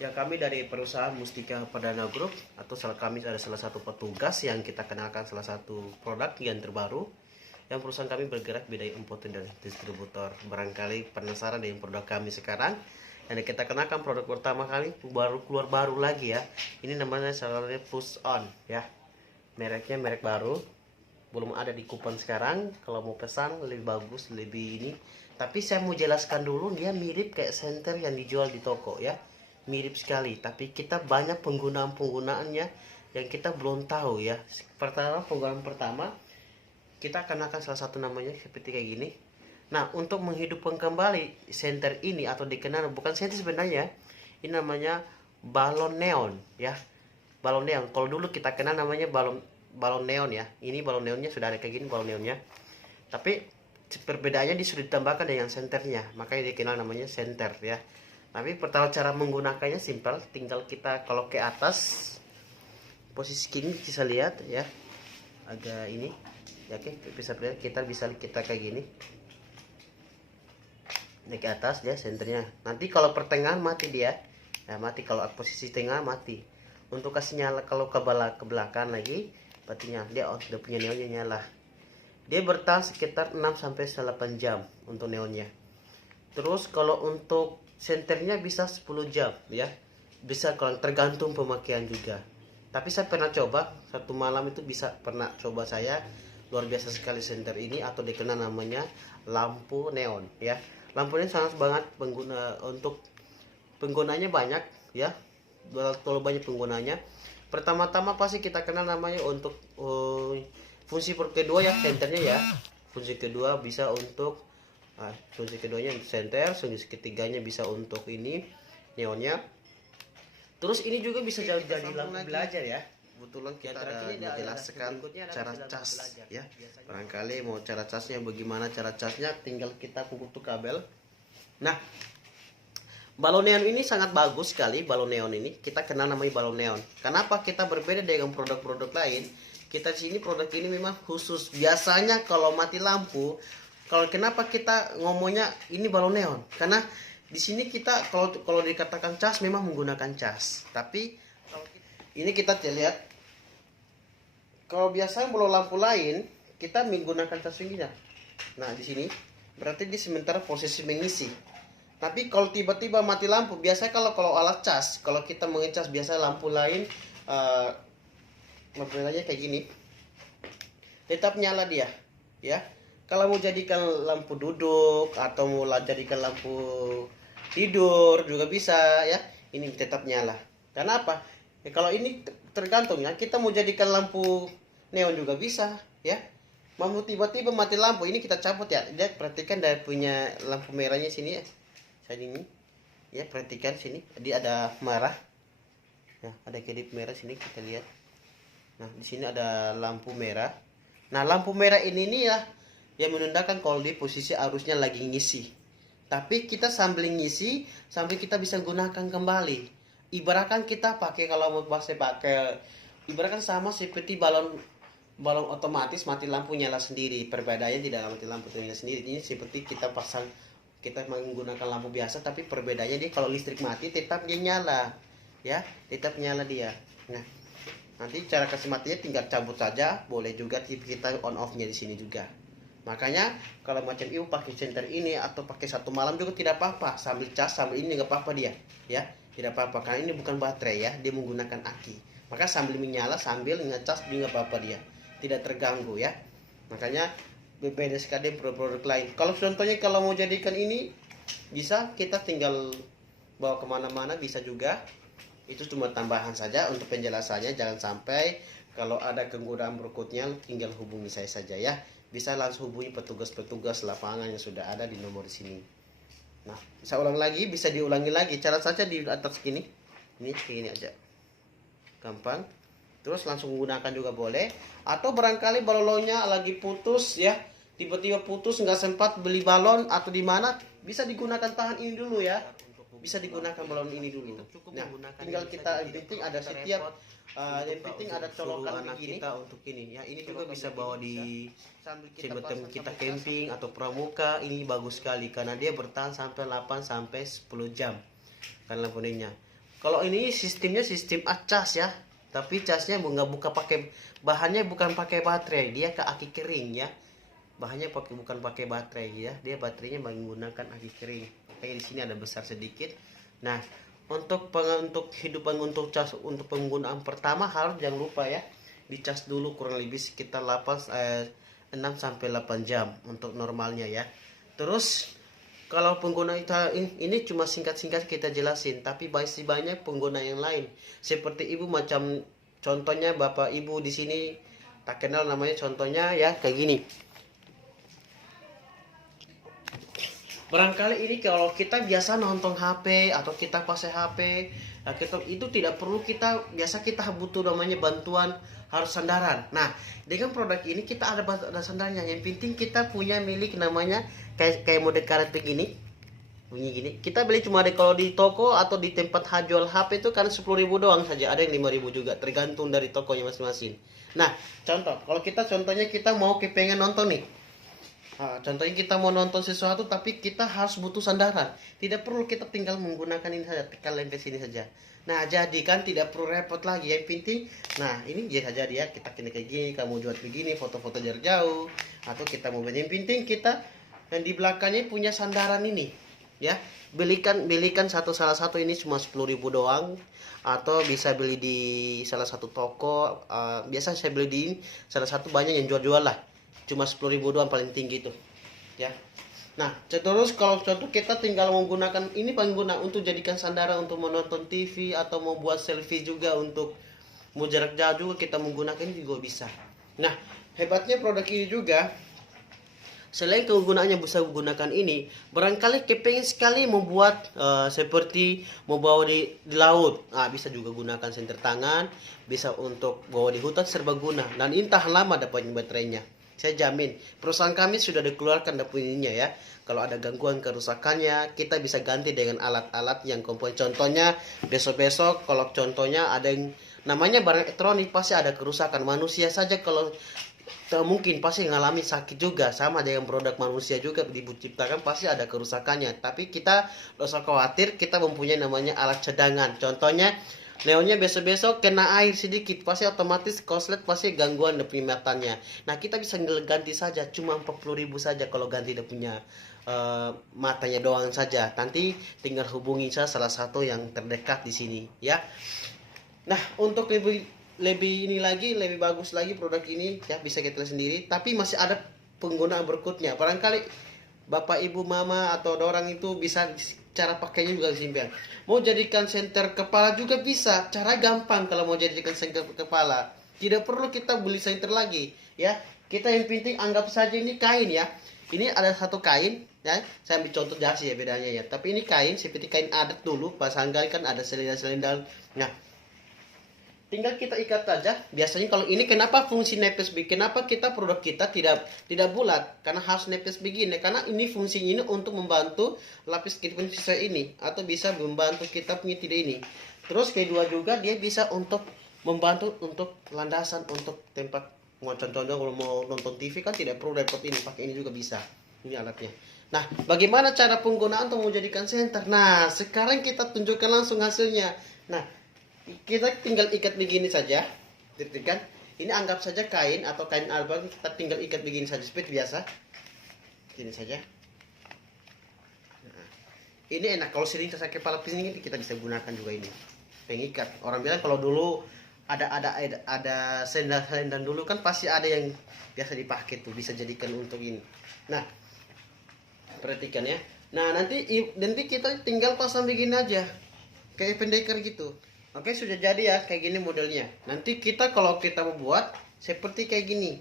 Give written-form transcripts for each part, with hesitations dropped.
Ya, kami dari perusahaan Mustika Perdana Group atau kami ada salah satu petugas yang kita kenalkan salah satu produk yang terbaru. Yang perusahaan kami bergerak bidang importer dan distributor. Barangkali penasaran dengan produk kami sekarang. Dan kita kenalkan produk pertama kali baru keluar baru lagi ya. Ini namanya salahnya Push On ya. Mereknya merek baru. Belum ada di kupon sekarang. Kalau mau pesan lebih bagus, lebih ini. Tapi saya mau jelaskan dulu, dia mirip kayak senter yang dijual di toko ya. Mirip sekali, tapi kita banyak penggunaannya yang kita belum tahu ya. Pertama, penggunaan pertama kita kenakan salah satu namanya seperti kayak gini. Nah, untuk menghidupkan kembali senter ini atau dikenal bukan senter sebenarnya, ini namanya balon neon ya. Balon neon. Kalau dulu kita kenal namanya balon neon ya. Ini balon neonnya sudah ada kayak gini balon neonnya. Tapi perbedaannya dia sudah ditambahkan dengan senternya, makanya dikenal namanya senter ya. Tapi pertama cara menggunakannya simpel, tinggal kita kalau ke atas posisi kiri bisa lihat ya, agak ini ya, oke bisa lihat, kita kayak gini naik ke atas ya senternya. Nanti kalau pertengahan mati dia ya, mati kalau posisi tengah mati. Untuk kasih nyala kalau ke belakang lagi berarti dia punya neonnya nyala. Dia bertahan sekitar 6-8 jam untuk neonnya. Terus kalau untuk senternya bisa 10 jam ya. Bisa kalau tergantung pemakaian juga. Tapi saya pernah coba satu malam itu pernah coba saya. Luar biasa sekali senter ini atau dikenal namanya lampu neon ya. Lampu ini sangat banget untuk penggunanya banyak ya. Terlalu banyak penggunanya. Pertama-tama pasti kita kenal namanya untuk fungsi kedua ya, senternya ya. Fungsi kedua bisa untuk fungsi keduanya senter, fungsi ketiganya bisa untuk ini neonnya. Terus ini juga bisa jadi lampu belajar ya. Kebetulan kita ada menjelaskan cara cas ya. Barangkali mau cara casnya bagaimana, cara casnya tinggal kita kutuk kabel. Nah, balon neon ini sangat bagus sekali. Balon neon ini kita kenal namanya balon neon. Kenapa kita berbeda dengan produk-produk lain? Kita di sini produk ini memang khusus. Biasanya kalau mati lampu, kalau kenapa kita ngomongnya ini balon neon? Karena di sini kita kalau dikatakan cas memang menggunakan cas. Tapi ini kita lihat, kalau biasanya kalau lampu lain kita menggunakan cas begini. Nah di sini berarti di sementara posisi mengisi. Tapi kalau tiba-tiba mati lampu, biasanya kalau alat cas, kalau kita mengecas biasa lampu lain, modelnya kayak gini, tetap nyala dia, ya. Kalau mau jadikan lampu duduk atau mau jadikan lampu tidur juga bisa, ya. Ini tetap nyala. Karena apa? Ya, kalau ini tergantung ya. Kita mau jadikan lampu neon juga bisa, ya. Mau tiba-tiba mati lampu, ini kita cabut ya. Dia perhatikan dari punya lampu merahnya sini ya. Ini ya, perhatikan sini dia ada merah ya, ada kedip merah sini kita lihat. Nah di sini ada lampu merah. Nah lampu merah ini nih ya yang menandakan kalau di posisi arusnya lagi ngisi. Tapi kita sambil ngisi sampai kita bisa gunakan kembali. Ibaratkan kita pakai, kalau mau pakai ibaratkan sama seperti balon otomatis mati lampu nyala sendiri. Perbedaannya tidak mati lampu nyala sendiri. Ini seperti kita menggunakan lampu biasa, tapi perbedaannya dia kalau listrik mati tetap dia nyala ya, tetap nyala dia. Nah nanti cara kasih matinya tinggal cabut saja, boleh juga kita on off nya di sini juga. Makanya kalau macam ibu pakai senter ini atau pakai satu malam juga tidak apa-apa, sambil cas sambil ini nggak apa-apa dia ya, tidak apa-apa karena ini bukan baterai ya, dia menggunakan aki. Maka sambil menyala sambil ngecas juga nggak apa-apa, dia tidak terganggu ya. Makanya berbeda sekali produk-produk lain. Kalau contohnya kalau mau jadikan ini bisa, kita tinggal bawa kemana-mana bisa juga. Itu cuma tambahan saja untuk penjelasannya. Jangan sampai kalau ada kegunaan berikutnya tinggal hubungi saya saja ya. Bisa langsung hubungi petugas-petugas lapangan yang sudah ada di nomor di sini. Nah bisa ulang lagi, bisa diulangi lagi. Cara saja di atas gini, ini begini aja, gampang. Terus langsung menggunakan juga boleh. Atau barangkali balonnya lagi putus ya, tiba-tiba putus nggak sempat beli balon atau di mana, bisa digunakan tahan ini dulu ya, bisa digunakan balon ini dulu. Nah tinggal kita yang penting ada setiap yang penting ada colokan begini kita untuk ini ya. Ini juga bisa bawa di sebelum kita camping atau pramuka. Ini bagus sekali karena dia bertahan sampai 8-10 jam kan lampunya. Kalau ini sistemnya sistem acas ya, tapi casnya buka pakai bahannya bukan pakai baterai, dia ke aki kering ya. Bahannya bukan pakai baterai ya, dia baterainya menggunakan aki kering. Kayak di sini ada besar sedikit. Nah, untuk hidupan untuk cas untuk penggunaan pertama harus jangan lupa ya, dicas dulu kurang lebih sekitar 6 sampai 8 jam untuk normalnya ya. Terus kalau pengguna ini cuma singkat-singkat kita jelasin, tapi masih banyak pengguna yang lain. Seperti ibu macam contohnya bapak ibu di sini tak kenal namanya, contohnya ya kayak gini. Barangkali ini kalau kita biasa nonton HP atau kita pakai HP, itu tidak perlu biasa kita butuh namanya bantuan harus sandaran. Nah, dengan produk ini kita ada sandarannya. Yang penting kita punya milik namanya kayak mode karet begini. Bunyi gini. Kita beli cuma kalau di toko atau di tempat jual HP itu kan 10.000 doang saja, ada yang 5.000 juga, tergantung dari tokonya masing-masing. Nah, kalau contohnya kita mau kepengen nonton nih. Nah, contohnya kita mau nonton sesuatu tapi kita harus butuh sandaran. Tidak perlu kita tinggal menggunakan ini saja, tekan lempar sini saja. Nah, jadi kan tidak perlu repot lagi. Yang penting, nah ini dia saja dia, kita kena kayak gini, kamu jual begini, foto-foto jarak jauh, atau kita mau yang penting kita yang di belakangnya punya sandaran ini, ya. Belikan salah satu ini cuma 10.000 doang, atau bisa beli di salah satu toko. Biasa saya beli di salah satu, banyak yang jual-jual lah. Cuma 10.000 doang paling tinggi itu ya. Nah, terus kalau contoh kita tinggal menggunakan ini pengguna untuk jadikan sandaran untuk menonton TV atau mau buat selfie juga, untuk mau jarak jauh juga kita menggunakan ini juga bisa. Nah, hebatnya produk ini juga selain kegunaannya bisa menggunakan ini, barangkali kepengen sekali membuat seperti mau bawa di laut, bisa juga gunakan senter tangan, bisa untuk bawa di hutan, serbaguna, dan ini tahan lama dapatnya baterainya. Saya jamin, perusahaan kami sudah dikeluarkan ininya ya. Kalau ada gangguan kerusakannya, kita bisa ganti dengan alat-alat yang komponen. Contohnya, besok-besok kalau contohnya ada yang namanya barang elektronik, pasti ada kerusakan. Manusia saja kalau mungkin pasti mengalami sakit juga, sama dengan produk manusia juga diciptakan pasti ada kerusakannya. Tapi kita tidak usah khawatir, kita mempunyai namanya alat cadangan. Contohnya, neonnya besok-besok kena air sedikit, pasti otomatis korslet pasti gangguan dari matanya. Nah, kita bisa ganti saja, cuma 40.000 saja kalau ganti dia punya matanya doang saja. Nanti tinggal hubungi saya salah satu yang terdekat di sini ya. Nah, untuk lebih ini lagi, lebih bagus lagi produk ini ya, bisa kita lihat sendiri, tapi masih ada penggunaan berikutnya. Barangkali bapak ibu mama atau orang itu bisa cara pakainya juga simpan. Mau jadikan senter kepala juga bisa, cara gampang. Kalau mau jadikan senter kepala tidak perlu kita beli senter lagi ya. Kita yang penting anggap saja ini kain ya. Ini ada satu kain ya, saya ambil contoh jasi ya bedanya ya, tapi ini kain seperti kain adat dulu, pasanggal kan ada selendang-selendang. Nah, tinggal kita ikat saja. Biasanya kalau ini kenapa fungsi nepes begini? Kenapa produk kita tidak bulat? Karena harus nepes begini. Karena ini fungsinya ini untuk membantu lapis kita sisa ini, atau bisa membantu kita punya tidak ini. Terus kedua juga dia bisa untuk membantu untuk landasan, untuk tempat mau contohnya kalau mau nonton TV kan tidak perlu repot ini, pakai ini juga bisa. Ini alatnya. Nah, bagaimana cara penggunaan untuk menjadikan senter? Nah, sekarang kita tunjukkan langsung hasilnya. Nah, kita tinggal ikat begini saja, kan? Ini anggap saja kain atau kain albal, kita tinggal ikat begini saja seperti biasa, ini saja. Nah, ini enak kalau sering saya kepala pisang ini kita bisa gunakan juga ini pengikat. Orang bilang kalau dulu ada selendang dulu kan pasti ada yang biasa dipakai tuh, bisa jadikan untuk ini. Nah, perhatikan ya. Nah, nanti kita tinggal pasang begini aja, kayak pendekar gitu. Oke, sudah jadi ya, kayak gini modelnya. Nanti kita kalau kita mau buat seperti kayak gini,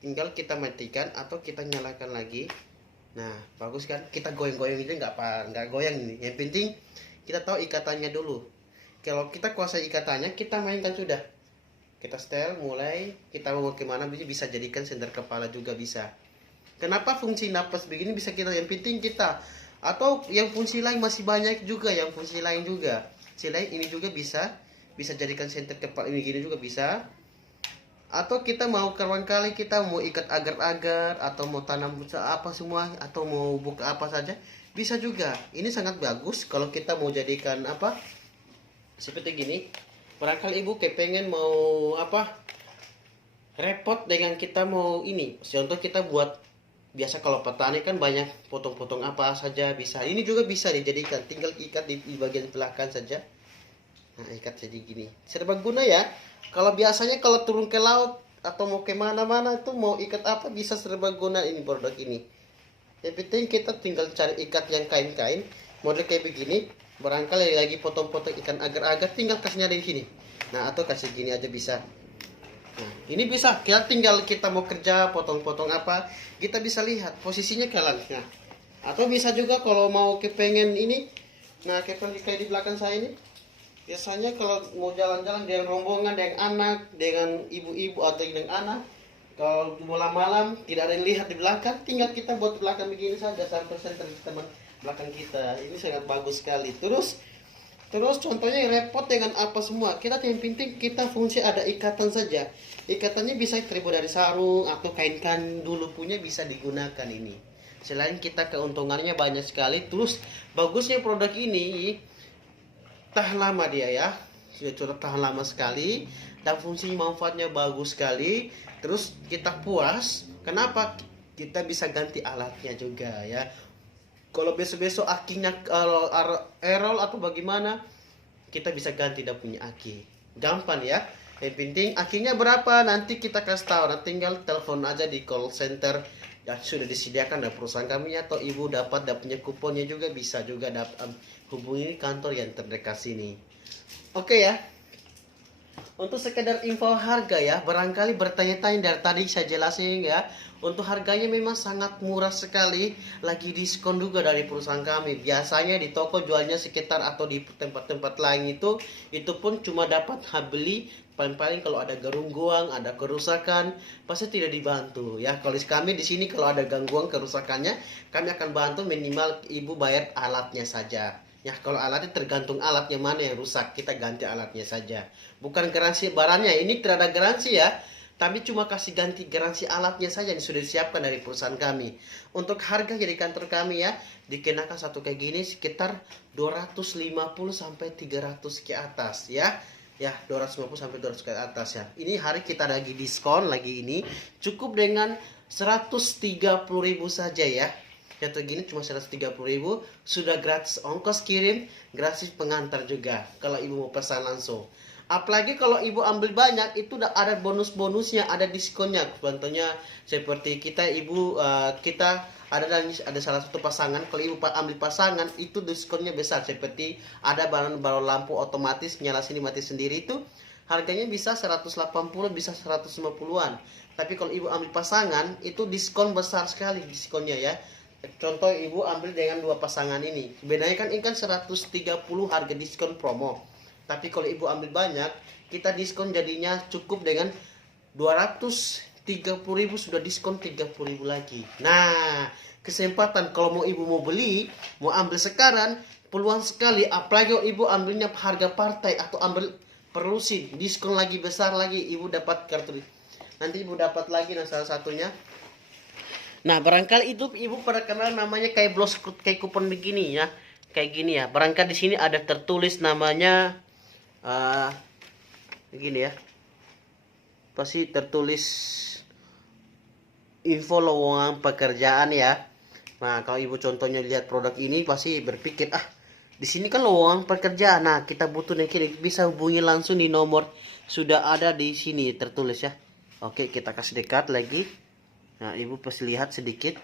tinggal kita matikan atau kita nyalakan lagi. Nah, bagus kan? Kita goyang-goyang itu nggak goyang ini. Yang penting kita tahu ikatannya dulu. Kalau kita kuasai ikatannya, kita mainkan sudah. Kita setel, mulai kita mau kemana bisa jadikan senter kepala juga bisa. Kenapa fungsi napas begini bisa kita? Yang penting kita, atau yang fungsi lain masih banyak juga, yang fungsi lain juga. Selain ini juga bisa jadikan senter kepala ini gini juga bisa. Atau kita mau kali kita mau ikat agar-agar, atau mau tanam apa semua, atau mau buka apa saja bisa juga. Ini sangat bagus kalau kita mau jadikan apa, seperti gini. Barangkali ibu kepengen mau apa, repot dengan kita mau ini. Contoh kita buat, biasa kalau petani kan banyak potong-potong apa saja bisa. Ini juga bisa dijadikan, tinggal ikat di bagian belakang saja. Nah, ikat jadi gini. Serbaguna ya. Kalau biasanya kalau turun ke laut atau mau kemana-mana itu mau ikat apa bisa serbaguna ini produk ini. Yang penting kita tinggal cari ikat yang kain-kain, model kayak begini. Barangkali lagi potong-potong ikan agar-agar, tinggal kasihnya di sini. Nah, atau kasih gini aja bisa. Nah, ini bisa, tinggal kita mau kerja potong-potong apa, kita bisa lihat posisinya kalian. Nah, atau bisa juga kalau mau kepengen ini, nah kayak di belakang saya ini, biasanya kalau mau jalan-jalan dengan rombongan, dengan anak, dengan ibu-ibu atau dengan anak, kalau malam-malam tidak ada yang lihat di belakang, tinggal kita buat belakang begini saja sampai center teman belakang kita. Ini sangat bagus sekali. Terus contohnya repot dengan apa semua. Kita yang penting kita fungsi ada ikatan saja. Ikatannya bisa terbuat dari sarung atau kain dulu punya bisa digunakan ini. Selain kita keuntungannya banyak sekali. Terus bagusnya produk ini tahan lama dia ya. Sudah tahan lama sekali dan fungsi manfaatnya bagus sekali. Terus kita puas. Kenapa? Kita bisa ganti alatnya juga ya. Kalau besok-besok akinya kalau error atau bagaimana, kita bisa ganti dan punya aki. Gampang ya. Yang penting akinya berapa nanti kita kasih tahu. Nah, tinggal telepon aja di call center yang sudah disediakan dari perusahaan kami, atau ibu dapat punya kuponnya juga bisa juga dapat hubungi kantor yang terdekat sini. Oke ya. Untuk sekedar info harga ya, barangkali bertanya-tanya dari tadi saya jelasin ya. Untuk harganya memang sangat murah sekali, lagi diskon juga dari perusahaan kami. Biasanya di toko jualnya sekitar atau di tempat-tempat lain itu pun cuma dapat beli paling-paling kalau ada gangguan, ada kerusakan, pasti tidak dibantu ya. Kalau kami di sini kalau ada gangguan kerusakannya, kami akan bantu minimal ibu bayar alatnya saja. Ya, kalau alatnya tergantung alatnya mana yang rusak, kita ganti alatnya saja. Bukan garansi barangnya, ini tidak ada garansi ya. Tapi cuma kasih ganti garansi alatnya saja yang sudah disiapkan dari perusahaan kami. Untuk harga di kantor kami ya, dikenakan satu kayak gini sekitar 250 sampai 300 ke atas ya. Ya, 250 sampai 200 ke atas ya. Ini hari kita lagi diskon lagi ini. Cukup dengan 130.000 saja ya. Contoh gini cuma 130.000, sudah gratis ongkos kirim, gratis pengantar juga kalau ibu mau pesan langsung. Apalagi kalau ibu ambil banyak itu udah ada bonus-bonusnya, ada diskonnya. Contohnya seperti kita ada salah satu pasangan, kalau ibu ambil pasangan itu diskonnya besar, seperti ada balon lampu otomatis nyala sini mati sendiri, itu harganya bisa 180, bisa 150-an. Tapi kalau ibu ambil pasangan itu diskon besar sekali diskonnya ya. Contoh ibu ambil dengan dua pasangan ini, bedanya kan ini kan 130 harga diskon promo. Tapi kalau ibu ambil banyak, kita diskon jadinya cukup dengan 230.000, sudah diskon 30.000 lagi. Nah, kesempatan kalau mau ibu mau beli, mau ambil sekarang, peluang sekali. Apalagi kalau ibu ambilnya harga partai atau ambil perlu sih diskon lagi besar lagi, ibu dapat kartu. Nanti ibu dapat lagi salah satunya. Nah, barangkali itu ibu pada kenal namanya kayak kayak kupon begini ya. Kayak gini ya. Barangkali di sini ada tertulis namanya begini ya. Pasti tertulis info lowongan pekerjaan ya. Nah, kalau ibu contohnya lihat produk ini pasti berpikir, di sini kan lowongan pekerjaan. Nah, kita butuh nih, bisa hubungi langsung di nomor sudah ada di sini tertulis ya. Oke, kita kasih dekat lagi. Nah, ibu pasti lihat sedikit.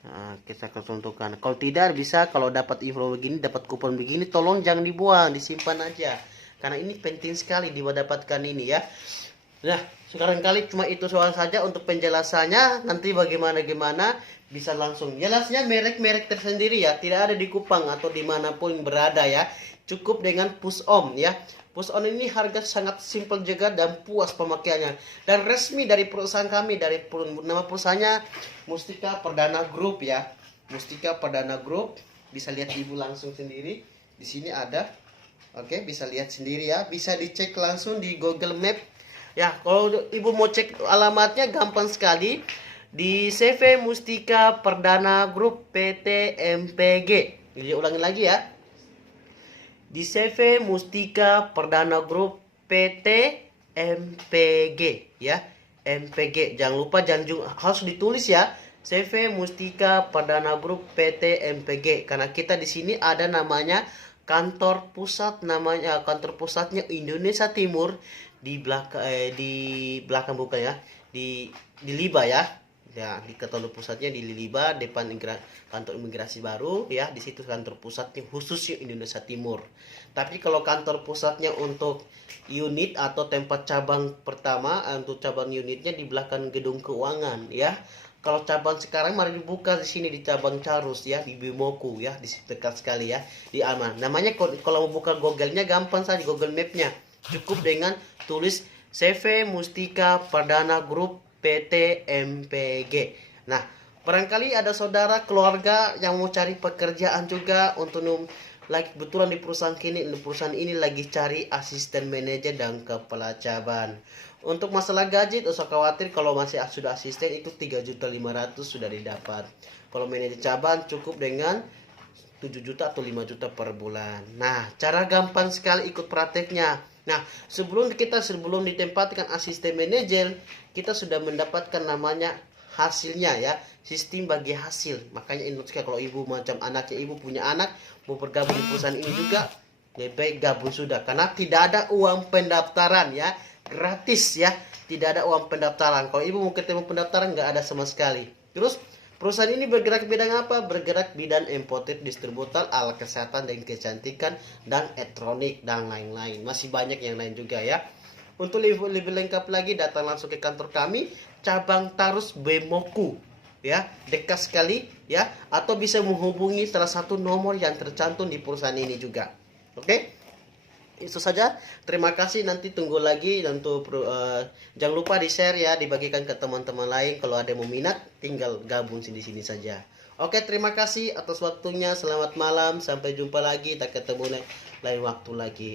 Nah, kita akan contohkan. Kalau tidak bisa, kalau dapat info begini, dapat kupon begini, tolong jangan dibuang, disimpan aja. Karena ini penting sekali didapatkan ini ya. Nah, sekarang kali cuma itu soal saja untuk penjelasannya. Nanti bagaimana bisa langsung. Jelasnya merek-merek tersendiri ya. Tidak ada di Kupang atau dimanapun berada ya. Cukup dengan push on ya. Push on ini harga sangat simple juga dan puas pemakaiannya. Dan resmi dari perusahaan kami, dari nama perusahaannya Mustika Perdana Group ya. Mustika Perdana Group, bisa lihat ibu langsung sendiri. Di sini ada. Oke, bisa lihat sendiri ya. Bisa dicek langsung di Google Map. Ya, kalau ibu mau cek alamatnya gampang sekali. Di CV Mustika Perdana Group PT MPG. Jadi ulangi lagi ya. di CV Mustika Perdana Group PT MPG ya. MPG, jangan lupa harus ditulis ya. CV Mustika Perdana Group PT MPG, karena kita di sini ada namanya kantor pusat, namanya kantor pusatnya Indonesia Timur di belakang bukan ya, di Liba ya. Ya, di kantor pusatnya di Liba, depan kantor imigrasi baru ya. Di situ kantor pusatnya khususnya Indonesia Timur. Tapi kalau kantor pusatnya untuk unit atau tempat cabang pertama, untuk cabang unitnya di belakang gedung keuangan ya. Kalau cabang sekarang mari dibuka di sini di cabang Carus ya, di Bimoku ya, di dekat sekali ya, di Aman. Namanya kalau mau buka Google-nya gampang saja, Google Map-nya. Cukup dengan tulis CV Mustika Perdana Group PT MPG. Nah, barangkali ada saudara keluarga yang mau cari pekerjaan juga untuk lagi kebetulan di perusahaan ini lagi cari asisten manajer dan kepala cabang. Untuk masalah gaji tidak usah khawatir, kalau masih sudah asisten itu 3.500.000 sudah didapat. Kalau manajer cabang cukup dengan 7 juta atau 5 juta per bulan. Nah, cara gampang sekali ikut prakteknya. Nah, sebelum ditempatkan asisten manajer, kita sudah mendapatkan namanya hasilnya ya, sistem bagi hasil. Makanya Indonesia kalau ibu macam anaknya, ibu punya anak mau bergabung di perusahaan ini juga, lebih baik gabung sudah, karena tidak ada uang pendaftaran ya, gratis ya, tidak ada uang pendaftaran. Kalau ibu mau ketemu pendaftaran nggak ada sama sekali. Terus perusahaan ini bergerak bidang apa? Bergerak bidang imported, distributor, alat kesehatan dan kecantikan, dan elektronik, dan lain-lain. Masih banyak yang lain juga ya. Untuk lebih lengkap lagi, datang langsung ke kantor kami, cabang Tarus Bimoku. Ya, dekat sekali ya. Atau bisa menghubungi salah satu nomor yang tercantum di perusahaan ini juga. Oke? Itu saja, terima kasih, nanti tunggu lagi. Dan jangan lupa di share ya, dibagikan ke teman-teman lain. Kalau ada yang mau minat tinggal gabung sini saja. Oke, terima kasih atas waktunya, selamat malam, sampai jumpa lagi, kita ketemu lain waktu lagi.